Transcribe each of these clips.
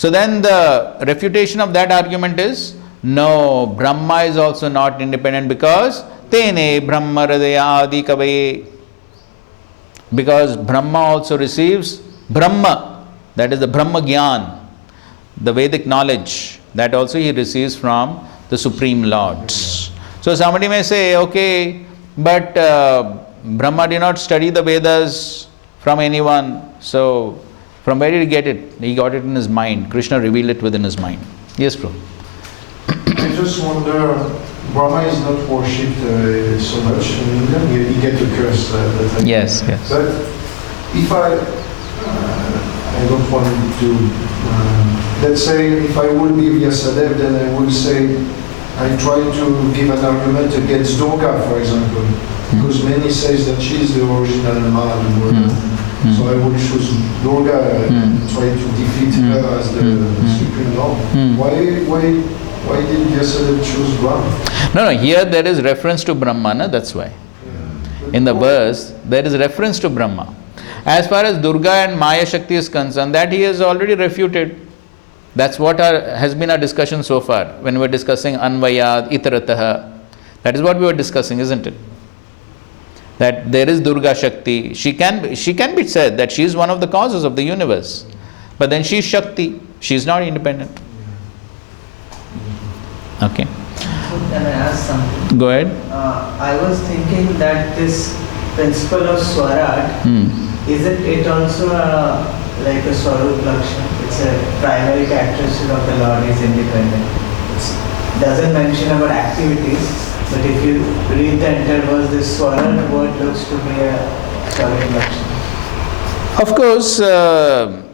So then the refutation of that argument is, no, Brahma is also not independent because Tene Brahma Hridaya Adi Kavaye. Because Brahma also receives Brahma, that is the Brahma Gyan, the Vedic knowledge, that also he receives from the Supreme Lord. So somebody may say, okay, but Brahma did not study the Vedas from anyone, so from where did he get it? He got it in his mind. Krishna revealed it within his mind. Yes, bro. I just wonder, Brahma is not worshipped so much in India. He get the curse. Yes, yes. But if I don't want to, let's say if I would be Vyasadeva, then I would say, I try to give an argument against Durga, for example, because many says that she is the original Ma, the mother. So I would choose Durga and try to defeat her as the Supreme Lord. Why did Vyasadeva choose Brahma? No, here there is reference to Brahma, that's why. In the verse, there is reference to Brahma. As far as Durga and Maya Shakti is concerned, that he has already refuted. That's what has been our discussion so far, when we were discussing Anvayad, Itarataha. That is what we were discussing, isn't it? That there is Durga Shakti. She can be said that she is one of the causes of the universe. But then she is Shakti. She is not independent. Okay. So can I ask something? Go ahead. I was thinking that this principle of Swarat, isn't it also like a Swarup Lakshana? It's a primary characteristic of the Lord is independent. It doesn't mention about activities, but if you read the entire verse, this Swarat word looks to be a Swarup Lakshana. Of course,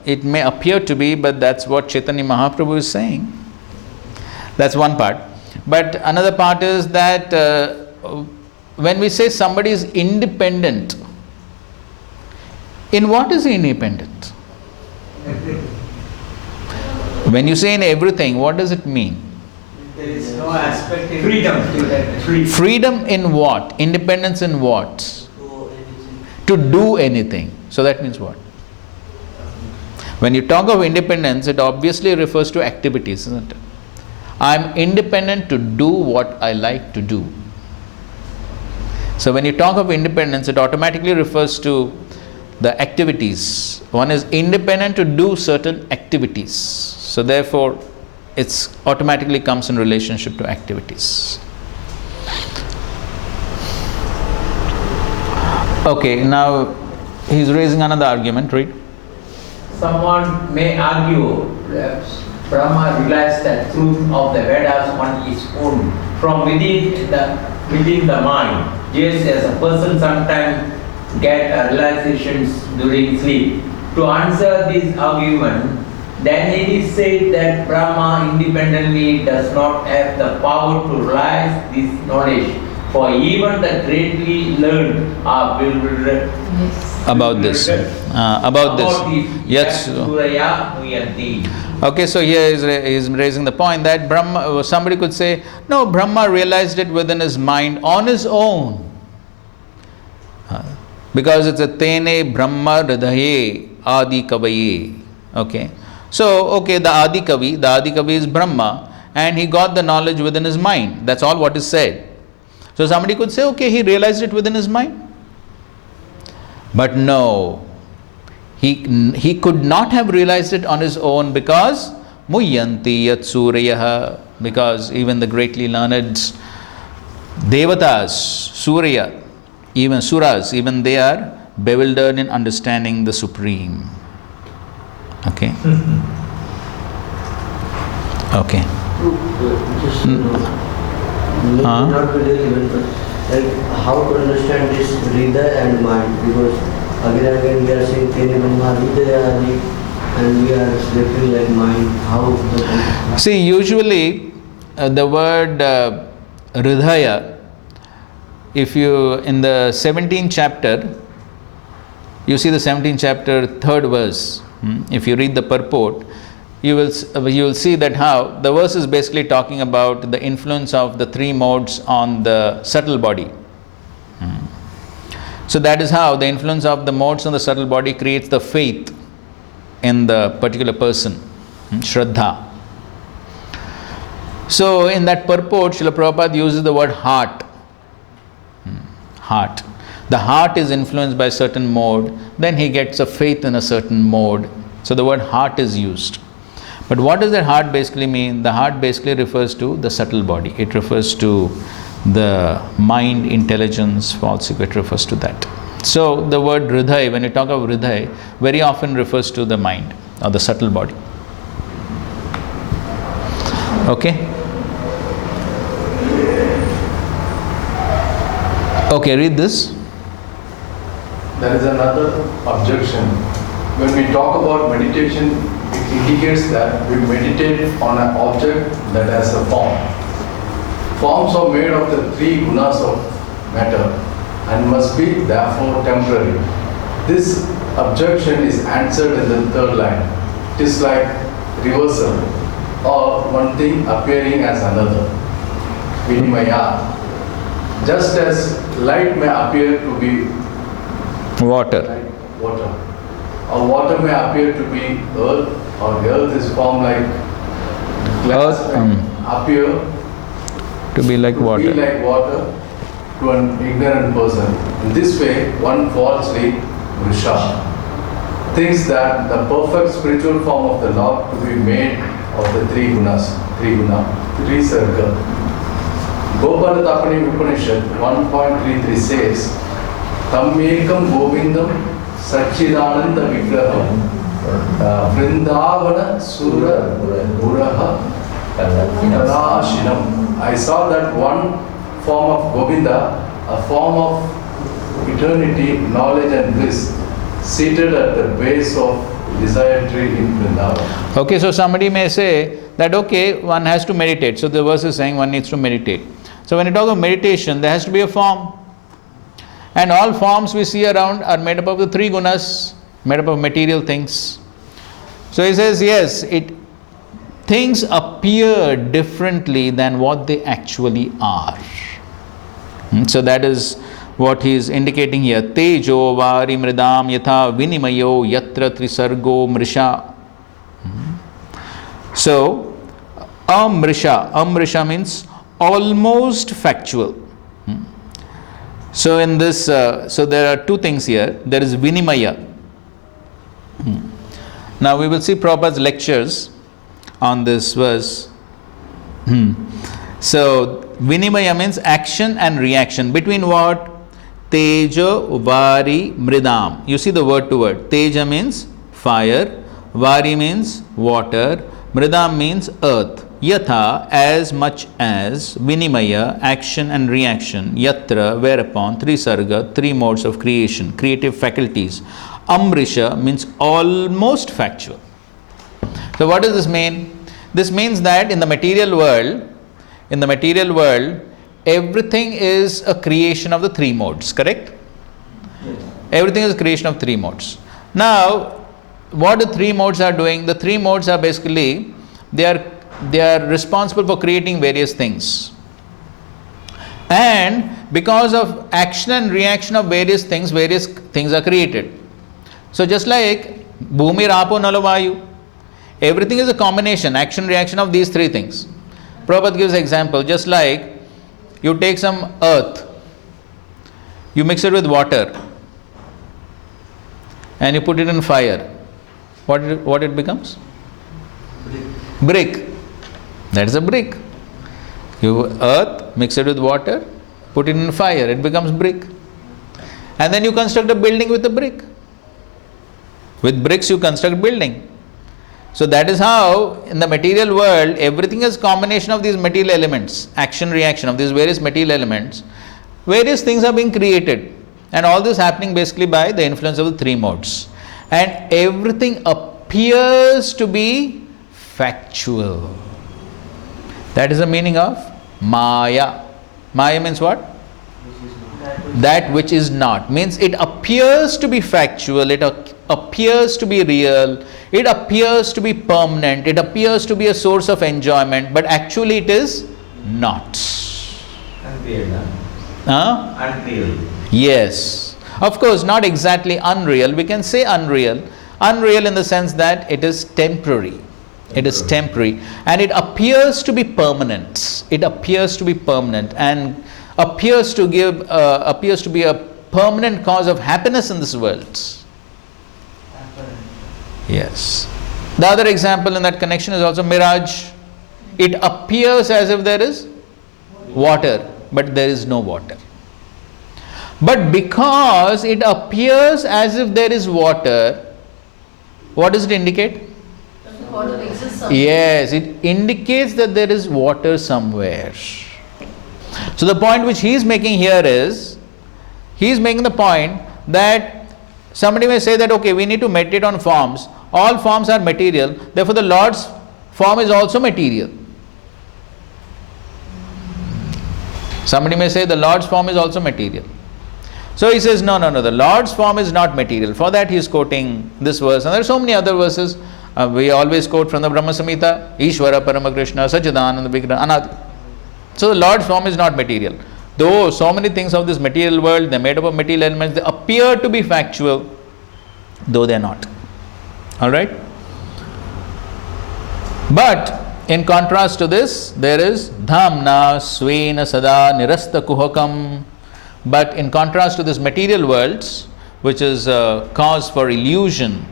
it may appear to be, but that's what Chaitanya Mahaprabhu is saying. That's one part. But another part is that when we say somebody is independent, in what is he independent? When you say in everything, what does it mean? There is no aspect in Freedom. Freedom in what? Independence in what? To do anything. So that means what? When you talk of independence, it obviously refers to activities, isn't it? I'm independent to do what I like to do. So when you talk of independence, it automatically refers to the activities. One is independent to do certain activities. So therefore, it automatically comes in relationship to activities. Okay, now he's raising another argument, right? Someone may argue that Brahma realized the truth of the Vedas on his own from within the mind. Just as a person sometimes get realizations during sleep. To answer this argument, then it is said that Brahma independently does not have the power to realize this knowledge, for even the greatly learned are bewildered. About this. Yes. Okay, so here is raising the point that Brahma, somebody could say, no, Brahma realized it within his mind on his own. Because it's a Tene Brahma Hridaye Adi Kavaye. Okay. So, okay, the Adi Kavi is Brahma, and he got the knowledge within his mind. That's all what is said. So somebody could say, okay, he realized it within his mind. But no, he could not have realized it on his own because Muyanti Yat Suryaha, because even the greatly learned Devatas, Surya, even Suras, even they are bewildered in understanding the Supreme. Okay? Okay. Just not really relevant, but like how to understand this Hridaya and mind, because again and again we are saying Tene Brahma Hridaya Adi, and we are selecting like mind. How? See, usually the word Hridaya, if you in the 17th chapter, you see the 17th chapter, 3rd verse. If you read the purport, you will see that how the verse is basically talking about the influence of the 3 modes on the subtle body. So that is how the influence of the modes on the subtle body creates the faith in the particular person. Shraddha. So in that purport, Srila Prabhupada uses the word heart. Heart. The heart is influenced by a certain mode, then he gets a faith in a certain mode. So the word heart is used. But what does that heart basically mean? The heart basically refers to the subtle body. It refers to the mind, intelligence, false ego, it refers to that. So the word Hriday, when you talk of Hriday, very often refers to the mind or the subtle body. Okay? Okay, read this. There is another objection. When we talk about meditation, it indicates that we meditate on an object that has a form. Forms are made of the three gunas of matter and must be therefore temporary. This objection is answered in the third line. It is like reversal or one thing appearing as another. Vinimaya. Just as light may appear to be Water. like water, or water may appear to be earth, or the earth is formed like glass, Earth, may appear To be like to water. be like water to an ignorant person. In this way, one falsely, Vrisha, thinks that the perfect spiritual form of the Lord to be made of the three gunas, three sarga. Gopala Tapani Upanishad 1.33 says, Tammekam Govindam Sachidananda Vigraham Vrindavana Sura Buraha Kalashinam. I saw that one form of Govinda, a form of eternity, knowledge and bliss, seated at the base of desire tree in Vrindavan. Okay, so somebody may say that okay, one has to meditate. So the verse is saying one needs to meditate. So when you talk of meditation, there has to be a form. And all forms we see around are made up of the three gunas, made up of material things. So he says, yes, things appear differently than what they actually are. So that is what he is indicating here. Tejo vari mridam yatha vinimayo yatra trisargo mrisha. So, amrisha means almost factual. So in this, so there are two things here. There is vinimaya. Now we will see Prabhupada's lectures on this verse. So vinimaya means action and reaction. Between what? Teja, vari, mridam. You see the word to word. Teja means fire. Vari means water. Mridam means earth. Yatha, as much as, vinimaya, action and reaction, yatra, whereupon, trisarga, three modes of creation, creative faculties. Amrisha means almost factual. So what does this mean? This means that in the material world, everything is a creation of the three modes, correct? Everything is a creation of three modes. Now, what the three modes are doing? The three modes are basically, they are responsible for creating various things. And because of action and reaction of various things are created. So just like Bhumi, Rapo, Nalo, Vayu, everything is a combination, action, reaction of these three things. Prabhupada gives an example, just like you take some earth, you mix it with water, and you put it in fire. What it becomes? Brick. That is a brick. You earth, mix it with water, put it in fire, it becomes brick. And then you construct a building with a brick. With bricks you construct building. So that is how in the material world everything is combination of these material elements, action, reaction of these various material elements. Various things are being created, and all this happening basically by the influence of the three modes. And everything appears to be factual. That is the meaning of Maya. Maya means what? That which is not. Means it appears to be factual, it appears to be real, it appears to be permanent, it appears to be a source of enjoyment, but actually it is not. Unreal, Huh? unreal. Yes. Of course, not exactly unreal. We can say unreal. Unreal in the sense that it is temporary. It is temporary, and it appears to be permanent. It appears to be permanent and appears to be a permanent cause of happiness in this world. Yes. The other example in that connection is also mirage. It appears as if there is water, but there is no water. But because it appears as if there is water, what does it indicate? Water exists somewhere. Yes, it indicates that there is water somewhere. So the point which he is making here is, he is making the point that somebody may say that, okay, we need to meditate on forms. All forms are material, therefore the Lord's form is also material. Somebody may say the Lord's form is also material. So he says, no, the Lord's form is not material. For that he is quoting this verse, and there are so many other verses. We always quote from the Brahma Samhita, Ishvara Parama Krishna Sachidananda Vigraha Anadi. So the Lord's form is not material. Though so many things of this material world, they are made up of material elements, they appear to be factual, though they are not. Alright? But in contrast to this, there is Dhamna Svena Sada Nirasta Kuhakam. But in contrast to this material worlds, which is a cause for illusion,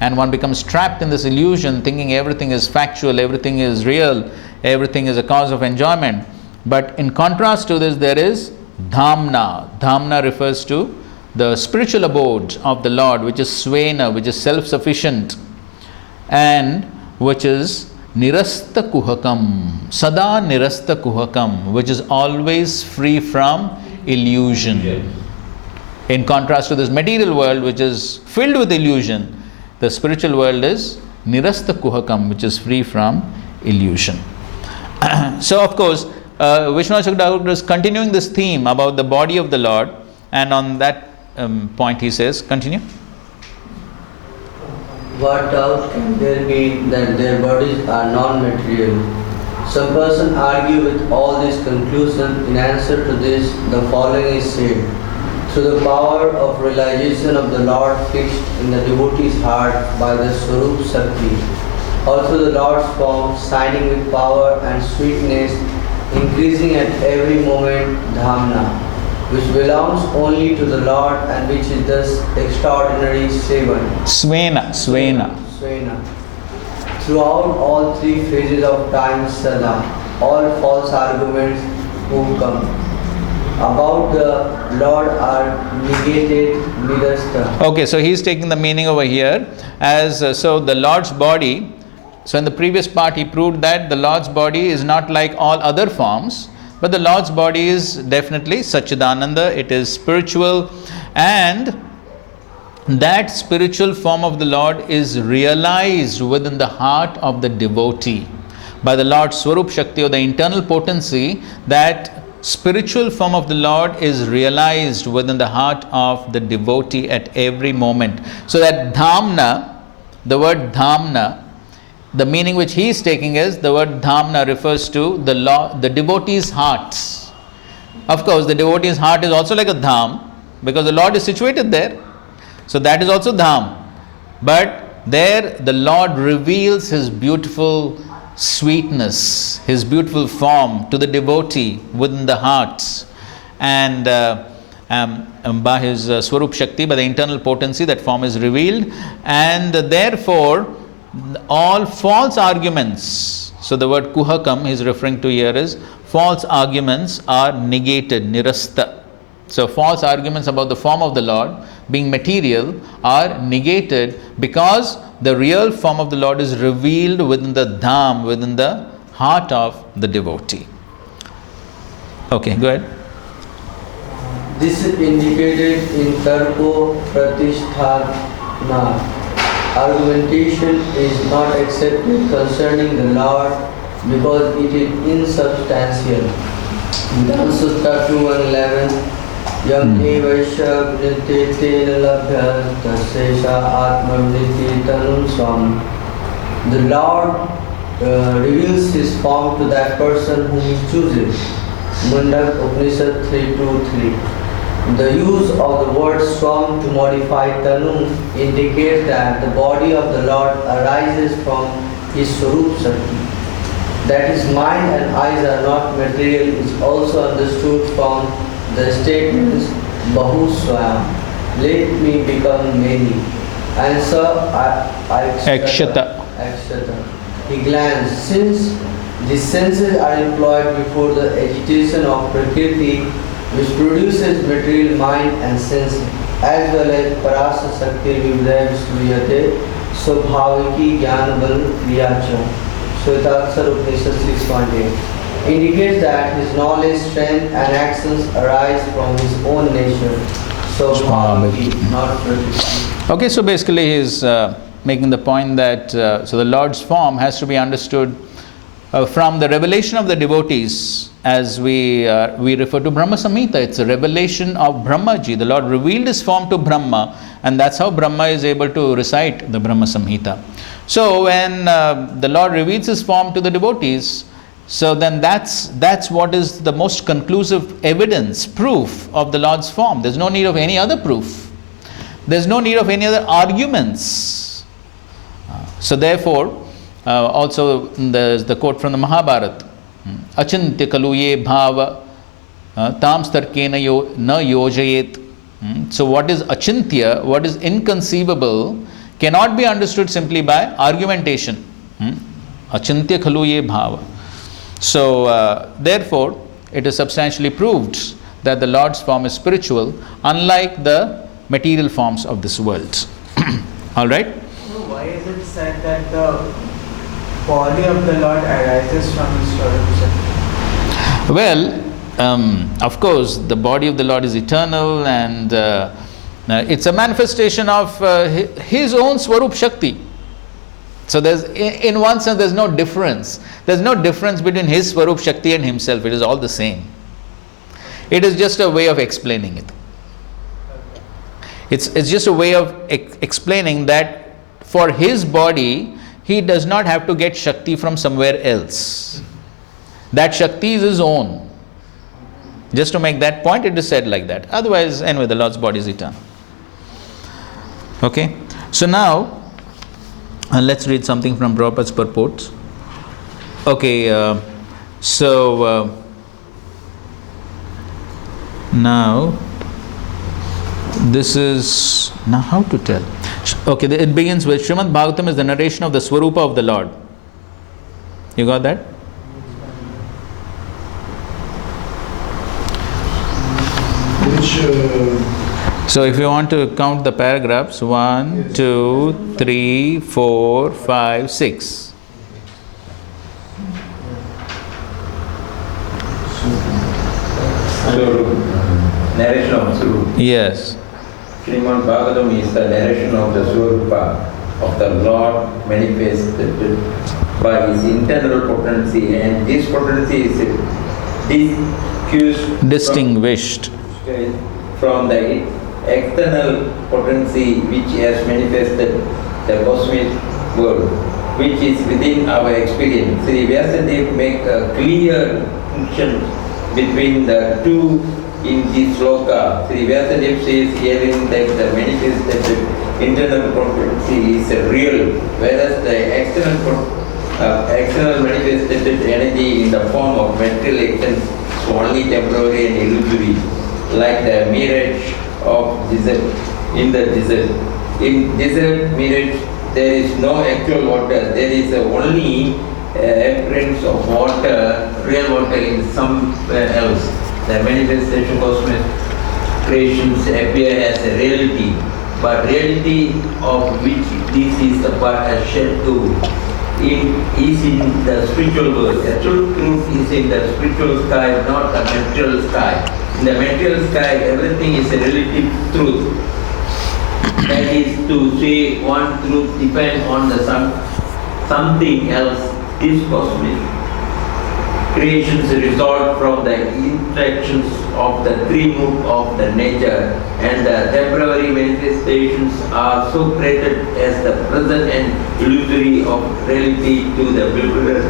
and one becomes trapped in this illusion, thinking everything is factual, everything is real, everything is a cause of enjoyment. But in contrast to this, there is Dhamna. Dhamna refers to the spiritual abode of the Lord, which is Svena, which is self-sufficient, and which is Nirasta Kuhakam, Sada Nirasta Kuhakam, which is always free from illusion. In contrast to this material world, which is filled with illusion, the spiritual world is Nirasta Kuhakam, which is free from illusion. So, of course, Vishwanath Chakravarti is continuing this theme about the body of the Lord, and on that point he says, continue. What doubt can there be that their bodies are non-material? Some person argue with all these conclusions. In answer to this, the following is said. Through the power of realization of the Lord fixed in the devotee's heart by the Swarup Shakti, or through the Lord's form shining with power and sweetness, increasing at every moment, Dhamna, which belongs only to the Lord and which is thus extraordinary Sevan. Svena. Svena. Throughout all three phases of time, Sada, all false arguments who come about the Lord are negated, nirasta. Okay, so he is taking the meaning over here as so the Lord's body. So in the previous part he proved that the Lord's body is not like all other forms, but the Lord's body is definitely Sachidananda, it is spiritual, and that spiritual form of the Lord is realized within the heart of the devotee by the Lord's Swarup Shakti, or the internal potency. That spiritual form of the Lord is realized within the heart of the devotee at every moment. So that Dhamna, the word Dhamna, the meaning which he is taking is, the word Dhamna refers to the devotee's heart. Of course, the devotee's heart is also like a Dham, because the Lord is situated there. So that is also Dham. But there the Lord reveals His beautiful sweetness, His beautiful form to the devotee within the hearts. And by His Swarup Shakti, by the internal potency, that form is revealed. And therefore, all false arguments, so the word Kuhakam he is referring to here is, false arguments are negated, Nirasta. So false arguments about the form of the Lord being material are negated because the real form of the Lord is revealed within the Dham, within the heart of the devotee. Okay, go ahead. This is indicated in Tarko Pratisthana. Argumentation is not accepted concerning the Lord because it is insubstantial. Dhamma Sutta 2:11 Yam evaisha vritete labhya tasesha atma vriti tanum swam. The Lord reveals His form to that person whom He chooses. Mundak Upanishad 3:2-3. The use of the word swam to modify tanum indicates that the body of the Lord arises from his Swarup Shakti. That his mind and eyes are not material is also understood from the statements Bahu Swayam, let me become many. And so Akshata. Akshata. He glanced, since the senses are employed before the agitation of Prakriti, which produces material mind and sense, as well as Parasa Shakti Vibhaya Vishwayate, Swabhaviki Jnana Bal Kriyacha. Shvetaksar Upanishad 6.8 indicates that his knowledge, strength and actions arise from his own nature. Swabhaviki, not Prakriti. Okay, so basically he is making the point that so the Lord's form has to be understood from the revelation of the devotees, as we refer to Brahma Samhita. It's a revelation of Brahmaji. The Lord revealed his form to Brahma, and that's how Brahma is able to recite the Brahma Samhita. So when the Lord reveals his form to the devotees, so then that's what is the most conclusive evidence, proof of the Lord's form. There's no need of any other proof. There's no need of any other arguments. So therefore, also there's the quote from the Mahabharata, Achintya kaluye bhava tam starkena na yojayet. So what is achintya, what is inconceivable, cannot be understood simply by argumentation. Achintya kaluye bhava. So therefore, it is substantially proved that the Lord's form is spiritual, unlike the material forms of this world. All right? Why is it said that the body of the Lord arises from his Swarup Shakti? Well, of course, the body of the Lord is eternal, and it's a manifestation of his own Swarup Shakti. So there's, in one sense, there's no difference. There's no difference between his Swarup Shakti and himself. It is all the same. It is just a way of explaining it. It's just a way of explaining that for his body, he does not have to get Shakti from somewhere else. That Shakti is his own. Just to make that point, it is said like that. Otherwise, anyway, the Lord's body is eternal. Okay? So now, let's read something from Prabhupada's purports. Okay, now, this is, now how to tell? Okay, it begins with Srimad Bhagavatam is the narration of the Swarupa of the Lord. You got that? So if you want to count the paragraphs, 1, 2, 3, 4, 5, 6. Narration of Swarupa. Yes. Srimad Bhagavatam is the narration of the Swarupa of the Lord manifested by his internal potency, and this potency is Distinguished from the external potency which has manifested the cosmic world, which is within our experience. Sri Vyasadeva make a clear distinction between the two in this sloka. Sri Vyasadeva says herein that the manifested internal potency is real, whereas the external manifested energy in the form of material essence is only temporary and illusory, like the mirage of desert. In the desert, in desert mirage, there is no actual water. There is only appearance of water, real water in somewhere else. The manifestation cosmic creations appear as a reality, but reality of which this is but a shell to is in the spiritual world. Absolute truth is in the spiritual sky, not the material sky. In the material sky, everything is a relative truth. That is to say, one truth depends on the something else. This cosmic creations result from the interactions of the three moods of the nature, and the temporary manifestations are so created as the present and illusory of reality to the bewildered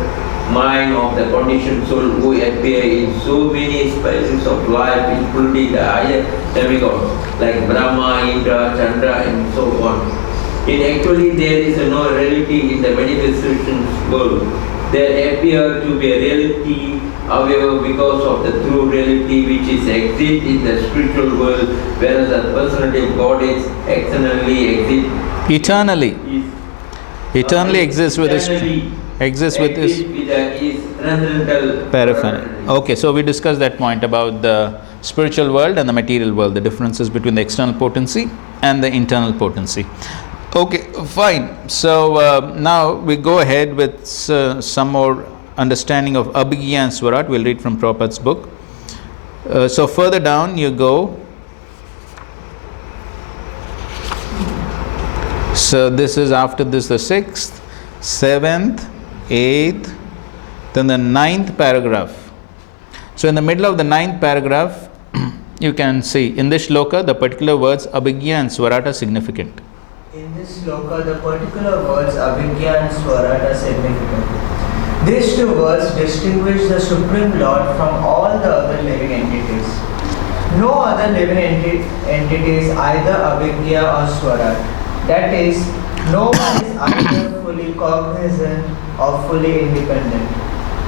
mind of the conditioned soul who appear in so many species of life, including the higher demigods like Brahma, Indra, Chandra, and so on. actually there is no reality in the manifestation world. There appear to be a reality, however, because of the true reality which is exist in the spiritual world, whereas the personality of God is externally exist. Eternally. Is, Eternally exists with his eternally exists with his exist with his transcendental paraphernalia. Okay, so we discussed that point about the spiritual world and the material world, the differences between the external potency and the internal potency. Okay, fine. So now we go ahead with some more understanding of Abhigya and Swarat. We'll read from Prabhupada's book. So further down you go. So this is after this the 6th, 7th, 8th, then the 9th paragraph. So in the middle of the 9th paragraph, you can see in this shloka the particular words Abhigya and Swarat are significant. In this sloka, the particular words Abhigya and Swarat are significant. These two words distinguish the Supreme Lord from all the other living entities. No other living entity is either Abhigya or Swarat. That is, no one is either fully cognizant or fully independent.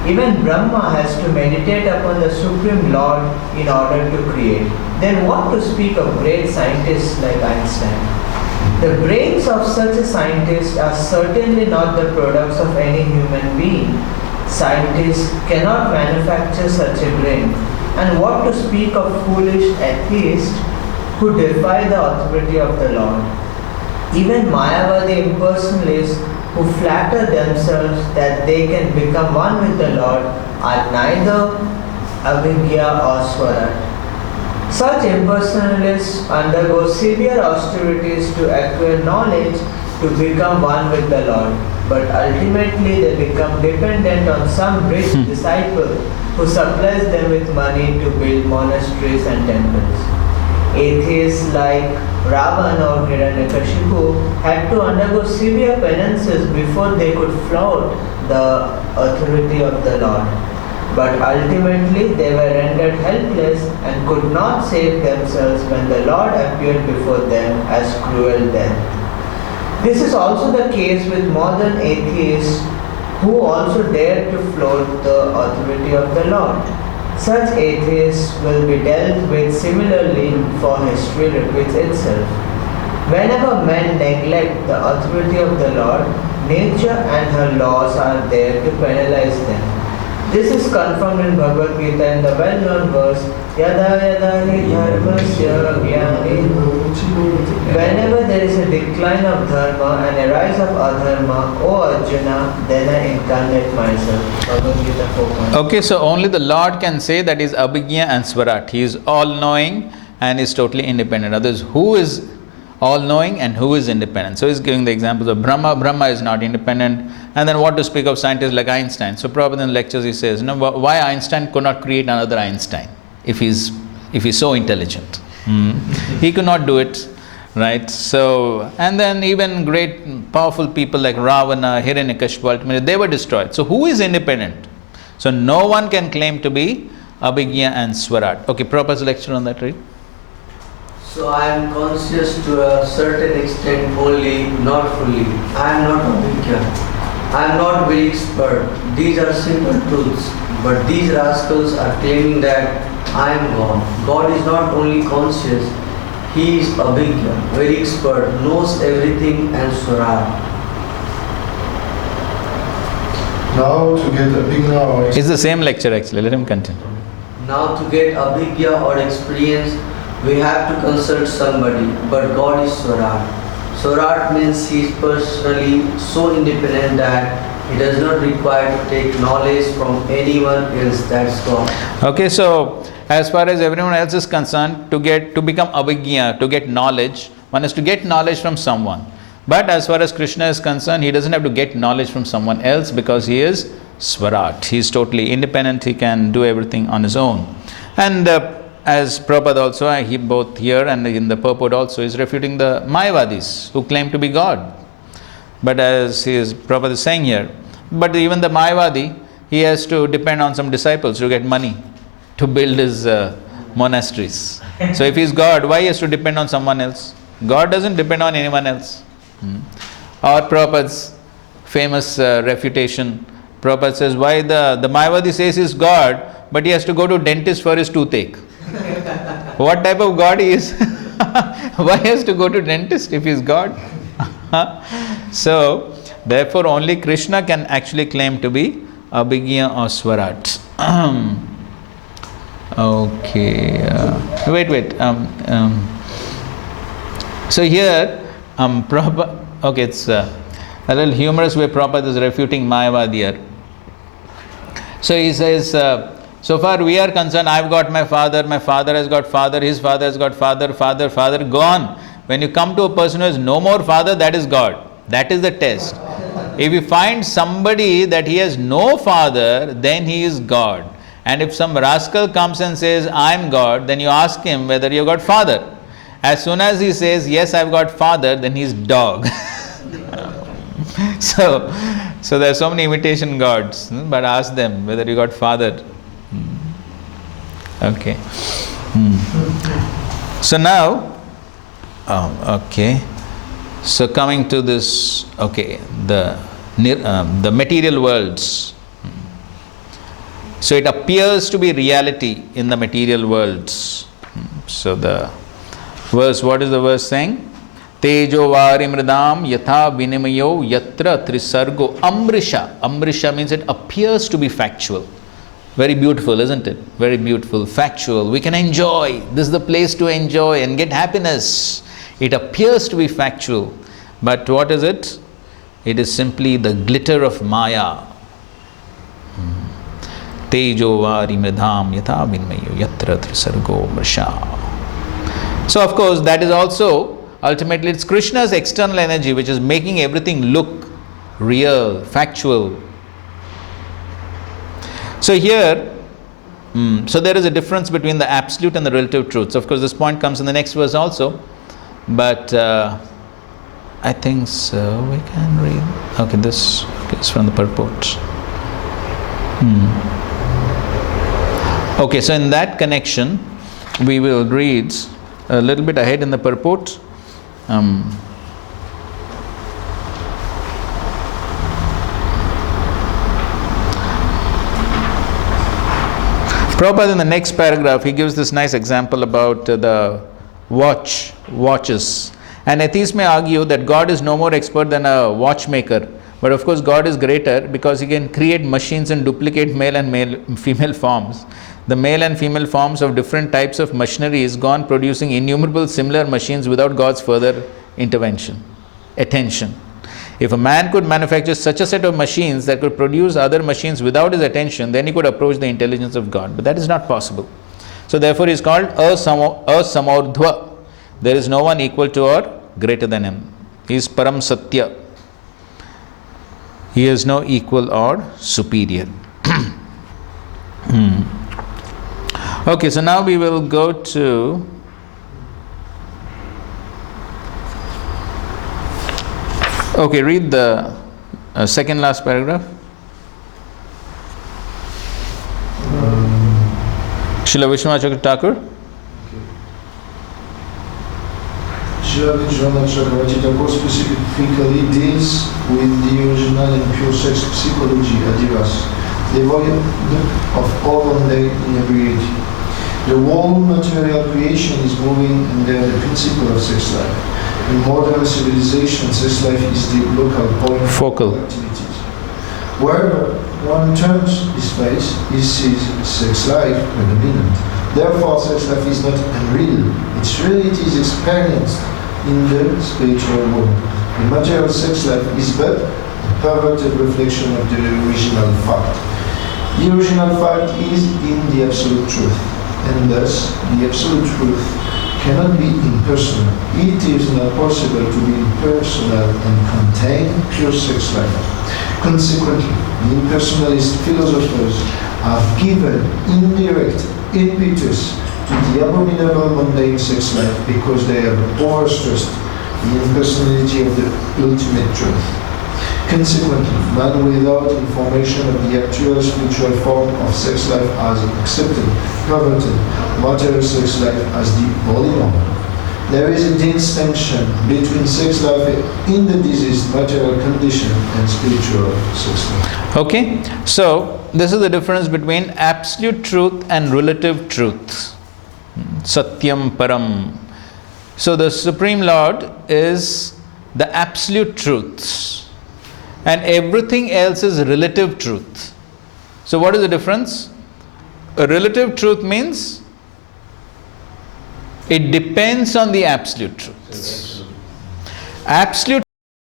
Even Brahma has to meditate upon the Supreme Lord in order to create. Then what to speak of great scientists like Einstein? The brains of such a scientist are certainly not the products of any human being. Scientists cannot manufacture such a brain. And what to speak of foolish atheists who defy the authority of the Lord? Even Mayavadi impersonalists who flatter themselves that they can become one with the Lord are neither Abhigya or Swarat. Such impersonalists undergo severe austerities to acquire knowledge to become one with the Lord, but ultimately they become dependent on some rich disciple who supplies them with money to build monasteries and temples. Atheists like Ravan or Hiranyakashipu had to undergo severe penances before they could flout the authority of the Lord. But ultimately they were rendered helpless and could not save themselves when the Lord appeared before them as cruel death. This is also the case with modern atheists who also dare to flout the authority of the Lord. Such atheists will be dealt with similarly, for history repeats itself. Whenever men neglect the authority of the Lord, nature and her laws are there to penalize them. This is confirmed in Bhagavad Gita in the well-known verse, Yada yada hi dharmasya gyani. Whenever there is a decline of dharma and a rise of adharma, O Arjuna, then I incarnate myself. Bhagavad Gita 4.0. Okay, so only the Lord can say that is Abhigya and Swarat. He is all-knowing and is totally independent. Others, who is all-knowing and who is independent? So he's giving the examples of Brahma. Brahma is not independent. And then what to speak of scientists like Einstein? So Prabhupada in lectures he says, why Einstein could not create another Einstein if he's so intelligent? He could not do it, right? So, and then even great powerful people like Ravana, Hiranyakashipu, ultimately they were destroyed. So who is independent? So no one can claim to be Abhigya and Swarat. Okay, Prabhupada's lecture on that, right? So I am conscious to a certain extent only, not fully. I am not Abhigya. I am not very expert. These are simple truths. But these rascals are claiming that I am God. God is not only conscious, He is Abhigya, very expert, knows everything and Swarat. Now to get Abhigya or It's the same lecture actually. Let him continue. Now to get Abhigya or experience, we have to consult somebody, but God is Swarat. Swarat means He is personally so independent that He does not require to take knowledge from anyone else. That's God. Okay, so as far as everyone else is concerned, to become Abhigya, to get knowledge, one has to get knowledge from someone. But as far as Krishna is concerned, he doesn't have to get knowledge from someone else because he is Swarat. He is totally independent, he can do everything on his own. And as Prabhupada also, he both here and in the purport also is refuting the Mayavadis who claim to be God. But as Prabhupada is saying here, but even the Mayavadi, he has to depend on some disciples to get money to build his monasteries. So if he is God, why he has to depend on someone else? God doesn't depend on anyone else. Or Prabhupada's famous refutation. Prabhupada says, why the Mayavadi says he's God, but he has to go to dentist for his toothache. What type of God he is? Why he has to go to dentist if he's God? So, therefore only Krishna can actually claim to be Abhigya or Swarat. Okay. Wait. So here, Prabhupada, okay, it's a little humorous way Prabhupada is refuting Mayavadi here. So he says, so far we are concerned, I've got my father has got father, his father has got father, gone. When you come to a person who has no more father, that is God. That is the test. If you find somebody that he has no father, then he is God. And if some rascal comes and says, I'm God, then you ask him whether you got father. As soon as he says, yes, I've got father, then he's dog. So there are so many imitation gods, but ask them whether you got father. Okay. So now, so coming to this, the material worlds. So it appears to be reality in the material worlds. So the verse, what is the verse saying? Tejo vari mridam yatha vinimayo yatra trisargo amrisha. Amrisha means it appears to be factual. Very beautiful, isn't it? Very beautiful, factual. We can enjoy. This is the place to enjoy and get happiness. It appears to be factual. But what is it? It is simply the glitter of Maya. Tejo vari mridam yatha vinimayo yatra trisargo amrisha. So of course that is also, ultimately it's Krishna's external energy which is making everything look real, factual. So here, so there is a difference between the absolute and the relative truths. Of course this point comes in the next verse also, but I think so we can read. Okay, this is from the purport. Okay, so in that connection we will read a little bit ahead in the purport. Prabhupada in the next paragraph, he gives this nice example about the watches. And atheists may argue that God is no more expert than a watchmaker. But of course God is greater because he can create machines and duplicate male and female forms. The male and female forms of different types of machinery is gone, producing innumerable similar machines without God's further attention. If a man could manufacture such a set of machines that could produce other machines without his attention, then he could approach the intelligence of God. But that is not possible. So therefore he is called Asamordhva. There is no one equal to or greater than him. He is Param Satya. He is no equal or superior. Okay, so now we will go to read the second last paragraph. Srila Vishwanath Thakur. Srila Vishwanath Chakravarti Thakur specifically deals with the original and pure sex psychology, Adivas, devoid of all mundane inebriety. The whole material creation is moving under the principle of sex life. In modern civilization, sex life is the local point Focal. of activities. Wherever one turns his face, he sees sex life predominant. Therefore, sex life is not unreal. Its reality is experienced in the spiritual world. The material sex life is but a perverted reflection of the original fact. The original fact is in the absolute truth, and thus the absolute truth cannot be impersonal. It is not possible to be impersonal and contain pure sex life. Consequently, the impersonalist philosophers have given indirect impetus to the abominable mundane sex life because they have overstressed the impersonality of the ultimate truth. Consequently, man without information of the actual spiritual form of sex life has accepted, perverted material sex life as the holy norm. there is a distinction between sex life in the diseased material condition and spiritual sex life. Okay, so this is the difference between absolute truth and relative truth. Satyam Param. So the Supreme Lord is the absolute truth, and everything else is relative truth. So what is the difference? A relative truth means it depends on the absolute truth. Absolute